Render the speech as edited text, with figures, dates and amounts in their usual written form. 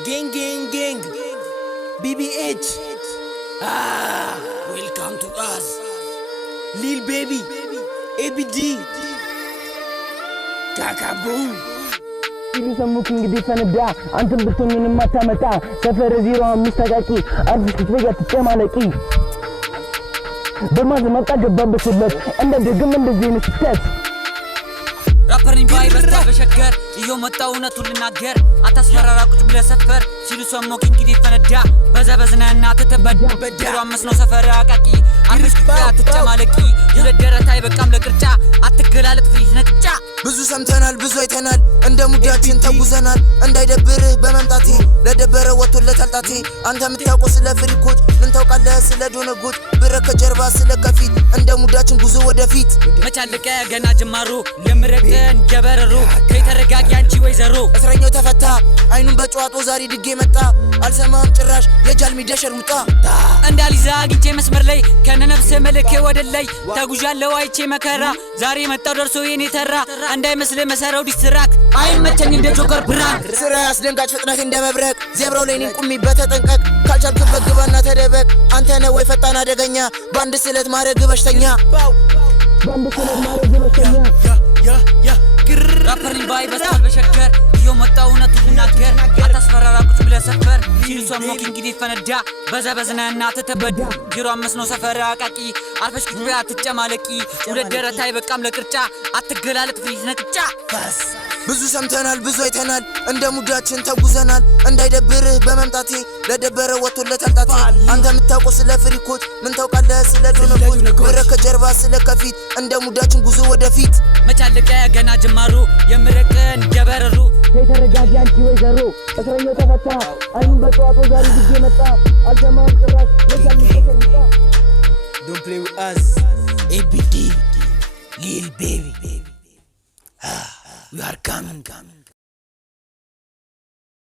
Gang. BBH. Welcome to us. Lil Baby. ABD. Kaka Boom. ሰሙክ እንግዲህ ፈነዳ አንተም ብትሆን ምንም አታመጣ ሰፈር ዜሮ አምስት ታቃቂ አዲስ ክትበያ ትጨማለቂ በማዝመጣ ገባበስበት እንደ ደግም እንደዚህ ነው ስህተት ራፐሪን ባይ በስታ በሸገር ይዮ መጣው እውነቱን ልናገር አታስፈራራ ቁጭ ብለህ ሰፈር ሲሉ ሰሙክ እንግዲህ ፈነዳ በዘበዝናና ተተበደሩ አምስት ነው ሰፈር አቃቂ አዲስ ክትበያ ትጨማለቂ ይለደረታ አይበቃም ለቅርጫ አትገላለጥ ፍሪት ነቅጫ ብዙ ሰምተናል ብዙ አይተናል እንደ ሙዳችን ተጉዘናል እንዳይደብርህ በመምጣቴ ለደበረ ወጥቶለት አልጣቴ አንተ የምታውቀው ስለ ፍሪኮች ምን ታውቃለህ ስለ ዶነጎች ብረህ ከጀርባ ስለ ከፊት እንደ ሙዳችን ጉዞ ወደፊት መቻለቀ ገና ጅማሩ ለምረቀን ገበረሩ ከይተረጋጊ አንቺ ወይዘሮ እስረኛው ተፈታ አይኑን በጨዋጦ ዛሬ ድጌ መጣ አልሰማም ጭራሽ የጃልሚ ደሸርሙጣ እንዳሊዛ አግኝቼ መስመር ላይ ከነነፍስ መልኬ ወደላይ ተጉዣለሁ አይቼ መከራ ዛሬ መጣው ደርሶ የኔ ተራ እንዳይመስል መሰረው ዲስትራክት አይመቸኝ እንደ ጆከር ብራንክ ስራ ያስደንጋጭ ፍጥነት እንደ መብረቅ ዜብራው ላይ እኔን ቁሚበት ተጠንቀቅ ካልቻልክበት ግባና ተደበቅ አንተ ነህ ወይ ፈጣን አደገኛ በአንድ ስለት ማረግ በሽተኛ ራፐሪን ባይ በስታ በሸገር ይዮ መጣው እውነቱን ልናገር አታስፈራራ ቁጭ ብለህ ሰፈር ሲሉ ሰሙክ እንግዲህ ፈነዳ በዘበዝናና ተተበድ ዜሮ አምስት ነው ሰፈር አቃቂ አልፈሽ ክትበያ ትጨማለቂ ውለደረታ አይበቃም ለቅርጫ አትገላለጥ ፍሪት ነቅጫ ብዙ ሰምተናል ብዙ አይተናል እንደ ሙዳችን ተጉዘናል እንዳይደብርህ በመምጣቴ ለደበረ ወጥቶለት አልጣቴ አንተ የምታውቀው ስለ ፍሪኮች ምን ታውቃለህ ስለ ዶነጎች ብረህ ከጀርባ ስለ ከፊት እንደ ሙዳችን ጉዞ ወደፊት መቻለቀ ገና ጅማሩ የምረቀን ገበረሩ ከይተረጋጊ አንቺ ወይዘሮ እስረኛው ተፈታ አይኑን በጨዋጦ ዛሬ ድጌ መጣ አልሰማም ጭራሽ የጃልሚ ደሸርሙጣ Don't play with us. ABD. Lil Baby. We are coming.